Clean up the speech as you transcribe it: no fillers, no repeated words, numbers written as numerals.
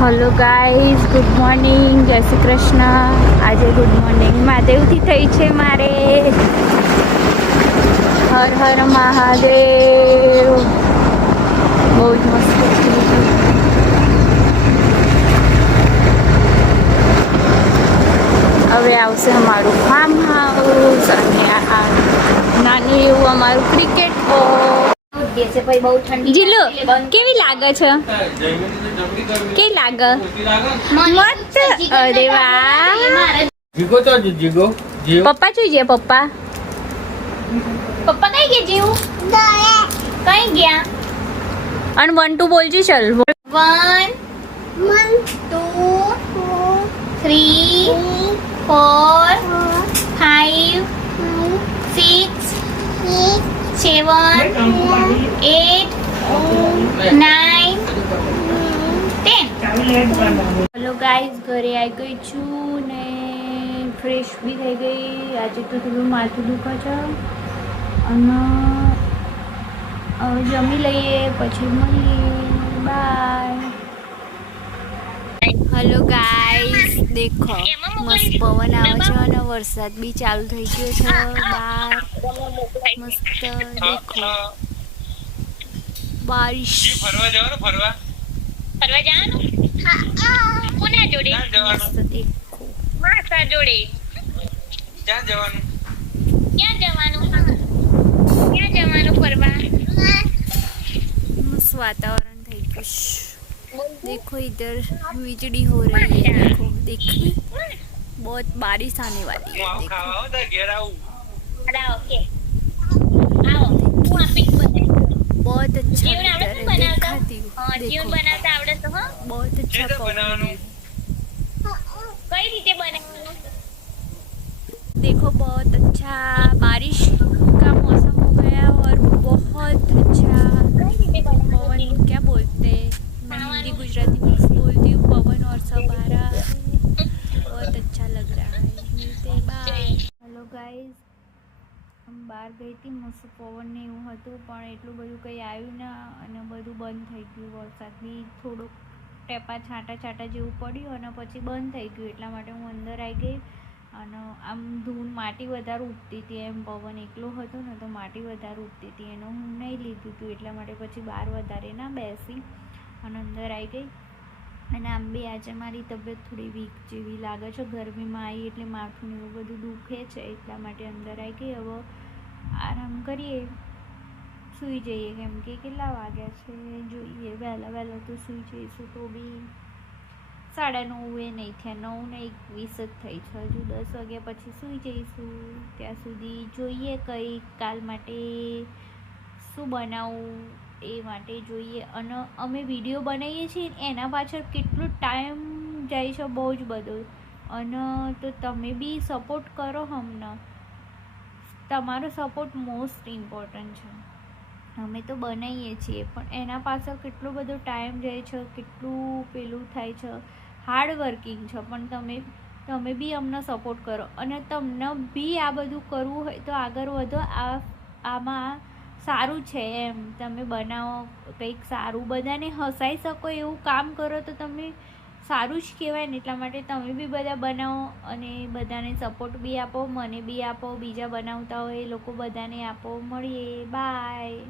Hello guys, good morning, जय श्री कृष्ण। आज good morning महादेवથી થઈ છે મારે। હર હર મહાદેવ। બહુ જ મસ્ત છે। હવે આવશે અમારું ફાર્મ હાઉસ અને આ નાની એવું અમારું ક્રિકેટ કોર્ટ। જીલો કેવી લાગે છે? કેવી લાગે? મસ્ત। અરે વાહ। જીગો તો જીગો જીવ પપ્પા જોઈ ગયા? પપ્પા કઈ ગયા? જીવ કઈ ગયા? અને 1 2 બોલજી। ચલ 1 2 3 4 5 6 7 8 9 10। हेलो गाइस, घरे आई गई छू ने फ्रेश भी થઈ ગઈ। આજે તો થોડું માથું દુખે છે અને હવે જમી લઈએ પછી મળીએ। બાય। हेलो गाइस, देखो मस्त पवन આવે છે અને વરસાદ બી ચાલુ થઈ ગયો છે બહાર। મસ્ત देखो बारिश। ફરવા જવાનું ફરવા જવાનું? હા કોના જોડે? મસ્ત देखो માસા જોડે। ક્યાં જવાનું? ક્યાં જવાનું? ક્યાં જવાનું ફરવા? मस्त वातावरण થઈ ગયું છે। देखो इधर बिजली हो रही है। देखो देखिए बहुत बारिश आने वाली है। હું આવું देखो ખાવા આવું તાર ઘેર આવું આવો કે આવો હું આપી બનાવી बहुत अच्छा જીવન weather આવડે है। શું બનાવતા? दिखाती हूँ હા જીવન देखो બનાવતા આવડે તો? હા बहुत अच्छा કેવી રીતે पवन બનાવવાનું? है। કઈ રીતે બનાવવાનું? देखो बहुत अच्छा बारिश का मौसम हो गया और बहुत अच्छा કઈ રીતે બનાવવાનું? पवन क्या बोलते हैं, मैं हिंदी गुजराती मिक्स बोलती हूँ। पवन और सब आ रहा है, बहुत अच्छा लग रहा है। मिलते बाय। हेलो गाइस, हम બહાર ગઈ હતી, મસ્ત પવન ને એવું હતું પણ એટલું બધું કંઈ આવ્યું ના અને બધું બંધ થઈ ગયું। વરસાદ બી થોડુંક ટેપા છાંટા છાંટા જેવું પડ્યું અને પછી બંધ થઈ ગયું। એટલા માટે હું અંદર આવી ગઈ અને આમ ધૂળ માટી વધારે ઉડતી હતી। એમ પવન એકલો હતો ને તો માટી વધારે ઉડતી હતી, એનો હું નહીં લીધું હતું એટલા માટે પછી બહાર વધારે ના બેસી અને અંદર આવી ગઈ। અને આમ બી આજે મારી તબિયત થોડી વીક જેવી લાગે છે। ગરમીમાં આવી એટલે માથું ને એવું બધું દુખે છે એટલા માટે અંદર આવી ગઈ। હવે આરામ કરીએ, સૂઈ જઈએ કેમ કે કેટલા વાગ્યા છે જોઈએ। વહેલા વહેલા તો સૂઈ જઈશું તો બી 9:30 નહીં થયા, 9 ને 21 જ થઈ છે। હજુ 10 વાગ્યા પછી સૂઈ જઈશું। ત્યાં સુધી જોઈએ કંઈ કાલ માટે શું બનાવું એ માટે જોઈએ। અને અમે વિડીયો બનાવીએ છીએ એના પાછળ કેટલો ટાઈમ જાય છે, બહુ જ બધો। અને તો તમે બી સપોર્ટ કરો અમને। તમારો સપોર્ટ મોસ્ટ ઇમ્પોર્ટન્ટ છે। અમે તો બનાવીએ છીએ પણ એના પાછળ કેટલો બધો ટાઈમ જાય છે, કેટલું પેલું થાય છે, હાર્ડ વર્કિંગ છે। પણ તમે બી અમને સપોર્ટ કરો અને તમને બી આ બધું કરવું હોય તો આગળ વધો। આમાં સારું છે એમ, તમે બનાવો કંઈક સારું, બધાને હસાઈ શકો એવું કામ કરો તો તમે સારું જ કહેવાય ને। એટલા માટે તમે બી બધા બનાવો અને બધાને સપોર્ટ બી આપો, મને બી આપો, બીજા બનાવતા હોય એ લોકો બધાને આપો। મળીએ, બાય।